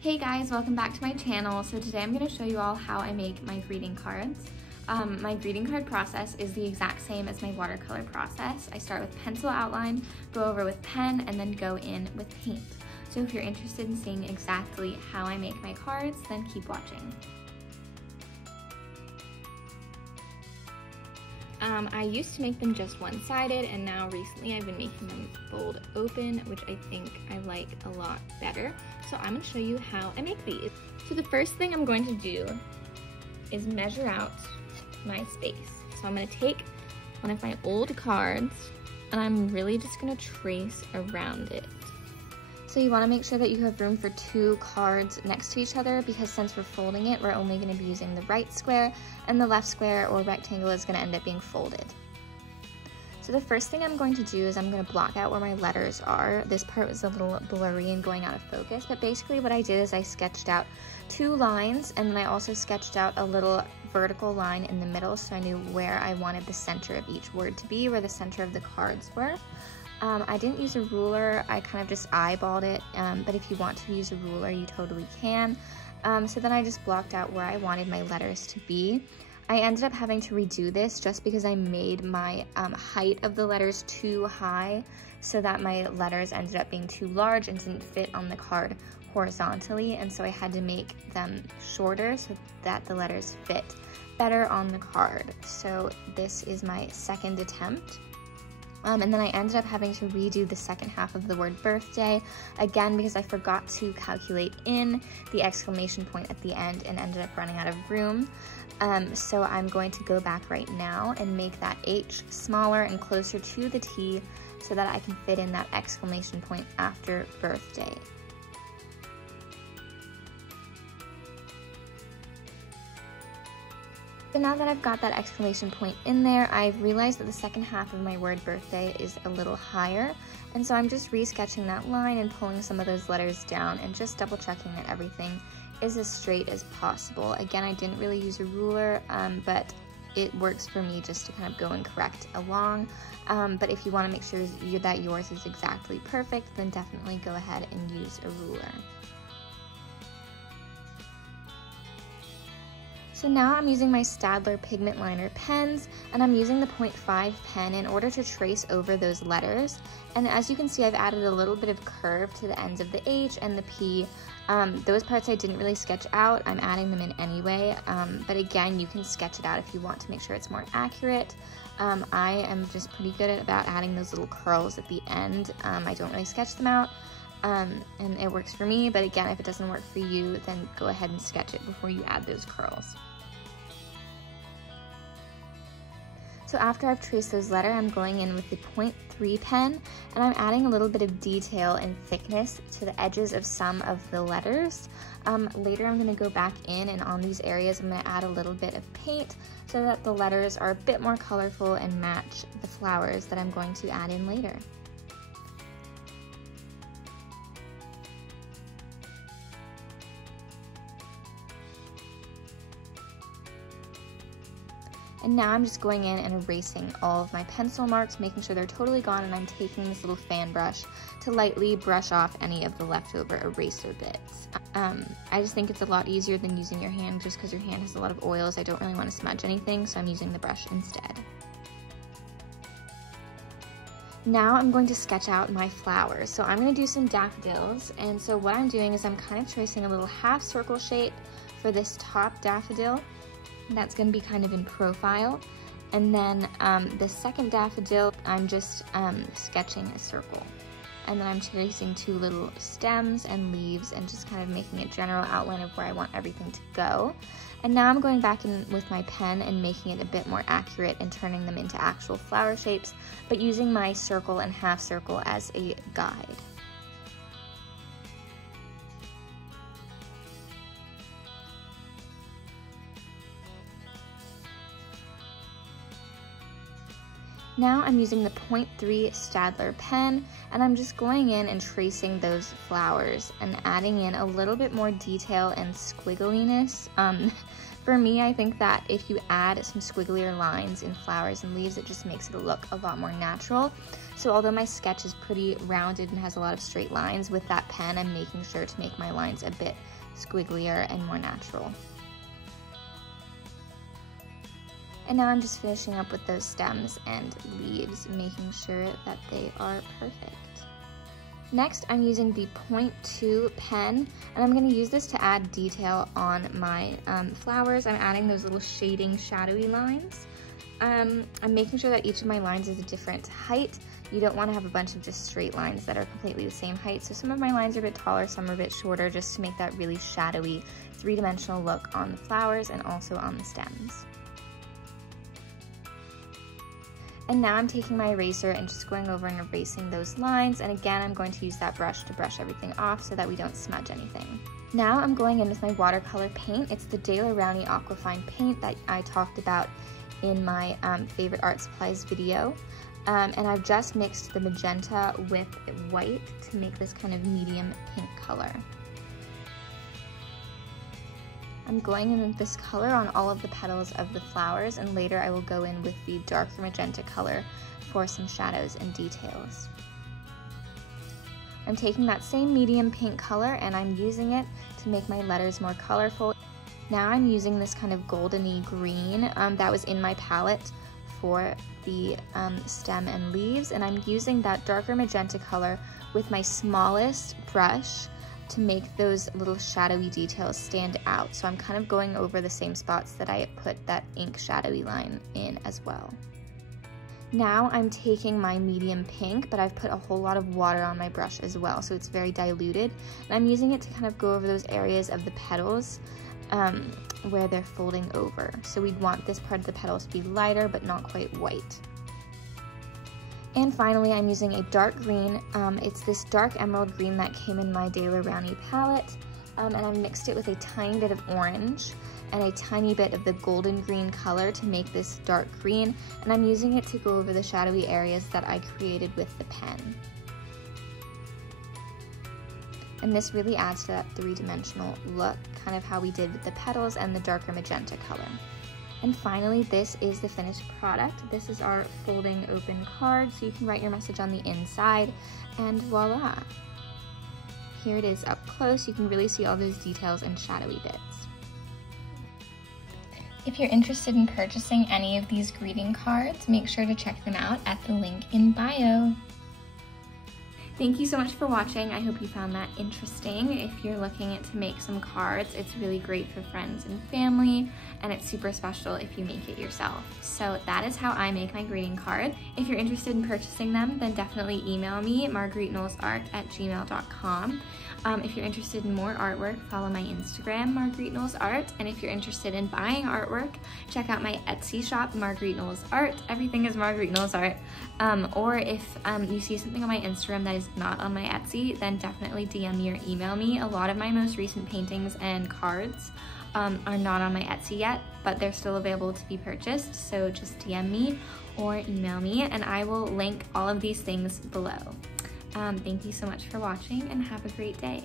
Hey guys, welcome back to my channel. So today I'm going to show you all how I make my greeting cards. My greeting card process is the exact same as my watercolor process. I start with pencil outline, go over with pen, and then go in with paint. So if you're interested in seeing exactly how I make my cards, then keep watching. I used to make them just one-sided, and now recently I've been making them fold open, which I think I like a lot better. So I'm going to show you how I make these. So the first thing I'm going to do is measure out my space. So I'm going to take one of my old cards, and I'm really just going to trace around it. So you want to make sure that you have room for two cards next to each other, because since we're folding it, we're only going to be using the right square, and the left square or rectangle is going to end up being folded. So the first thing I'm going to do is I'm going to block out where my letters are. This part was a little blurry and going out of focus, but basically what I did is I sketched out two lines, and then I also sketched out a little vertical line in the middle, so I knew where I wanted the center of each word to be, where the center of the cards were. I didn't use a ruler, I kind of just eyeballed it, but if you want to use a ruler, you totally can. So then I just blocked out where I wanted my letters to be. I ended up having to redo this just because I made my height of the letters too high, so that my letters ended up being too large and didn't fit on the card horizontally, and so I had to make them shorter so that the letters fit better on the card. So this is my second attempt. And then I ended up having to redo the second half of the word birthday, again because I forgot to calculate in the exclamation point at the end and ended up running out of room. So I'm going to go back right now and make that H smaller and closer to the T so that I can fit in that exclamation point after birthday. So now that I've got that exclamation point in there, I've realized that the second half of my word birthday is a little higher, and so I'm just resketching that line and pulling some of those letters down and just double checking that everything is as straight as possible. Again, I didn't really use a ruler, but it works for me just to kind of go and correct along. But if you want to make sure that yours is exactly perfect, then definitely go ahead and use a ruler. So now I'm using my Staedtler pigment liner pens, and I'm using the 0.5 pen in order to trace over those letters. And as you can see, I've added a little bit of curve to the ends of the H and the P. Those parts I didn't really sketch out. I'm adding them in anyway, but again, you can sketch it out if you want to make sure it's more accurate. I am just pretty good about adding those little curls at the end. I don't really sketch them out. And it works for me, but again, if it doesn't work for you, then go ahead and sketch it before you add those curls. So after I've traced those letters, I'm going in with the 0.3 pen, and I'm adding a little bit of detail and thickness to the edges of some of the letters. Later I'm going to go back in, and on these areas I'm going to add a little bit of paint so that the letters are a bit more colorful and match the flowers that I'm going to add in later. And now I'm just going in and erasing all of my pencil marks, making sure they're totally gone, and I'm taking this little fan brush to lightly brush off any of the leftover eraser bits. I just think it's a lot easier than using your hand, just because your hand has a lot of oils. I don't really want to smudge anything, so I'm using the brush instead. Now I'm going to sketch out my flowers. So I'm going to do some daffodils, and so what I'm doing is I'm kind of tracing a little half circle shape for this top daffodil. That's going to be kind of in profile, and then the second daffodil, I'm just sketching a circle, and then I'm tracing two little stems and leaves and just kind of making a general outline of where I want everything to go. And now I'm going back in with my pen and making it a bit more accurate and turning them into actual flower shapes, but using my circle and half circle as a guide. Now I'm using the 0.3 Staedtler pen, and I'm just going in and tracing those flowers and adding in a little bit more detail and squiggliness. For me, I think that if you add some squigglier lines in flowers and leaves, it just makes it look a lot more natural. So although my sketch is pretty rounded and has a lot of straight lines, with that pen I'm making sure to make my lines a bit squigglier and more natural. And now I'm just finishing up with those stems and leaves, making sure that they are perfect. Next, I'm using the 0.2 pen, and I'm going to use this to add detail on my flowers. I'm adding those little shading, shadowy lines. I'm making sure that each of my lines is a different height. You don't want to have a bunch of just straight lines that are completely the same height. So some of my lines are a bit taller, some are a bit shorter, just to make that really shadowy, three-dimensional look on the flowers and also on the stems. And now I'm taking my eraser and just going over and erasing those lines. And again, I'm going to use that brush to brush everything off so that we don't smudge anything. Now I'm going in with my watercolor paint. It's the Rowney Aquafine paint that I talked about in my favorite art supplies video. And I've just mixed the magenta with white to make this kind of medium pink color. I'm going in with this color on all of the petals of the flowers, and later I will go in with the darker magenta color for some shadows and details. I'm taking that same medium pink color and I'm using it to make my letters more colorful. Now I'm using this kind of goldeny green that was in my palette for the stem and leaves, and I'm using that darker magenta color with my smallest brush to make those little shadowy details stand out. So I'm kind of going over the same spots that I put that ink shadowy line in as well. Now I'm taking my medium pink, but I've put a whole lot of water on my brush as well, so it's very diluted. And I'm using it to kind of go over those areas of the petals where they're folding over. So we'd want this part of the petal to be lighter, but not quite white. And finally, I'm using a dark green. It's this dark emerald green that came in my Rowney palette, and I mixed it with a tiny bit of orange and a tiny bit of the golden green color to make this dark green, and I'm using it to go over the shadowy areas that I created with the pen. And this really adds to that three-dimensional look, kind of how we did with the petals and the darker magenta color. And finally, this is the finished product. This is our folding open card, so you can write your message on the inside, and voila. Here it is up close. You can really see all those details and shadowy bits. If you're interested in purchasing any of these greeting cards, make sure to check them out at the link in bio. Thank you so much for watching. I hope you found that interesting. If you're looking to make some cards, it's really great for friends and family, and it's super special if you make it yourself. So that is how I make my greeting card. If you're interested in purchasing them, then definitely email me, marguerite.knowlesart@gmail.com. If you're interested in more artwork, follow my Instagram, Marguerite Knowles Art. And if you're interested in buying artwork, check out my Etsy shop, Marguerite Knowles Art. Everything is Marguerite Knowles Art. Or if you see something on my Instagram that is not on my Etsy, then definitely DM me or email me. A lot of my most recent paintings and cards are not on my Etsy yet, but they're still available to be purchased. So just DM me or email me, and I will link all of these things below. Thank you so much for watching, and have a great day.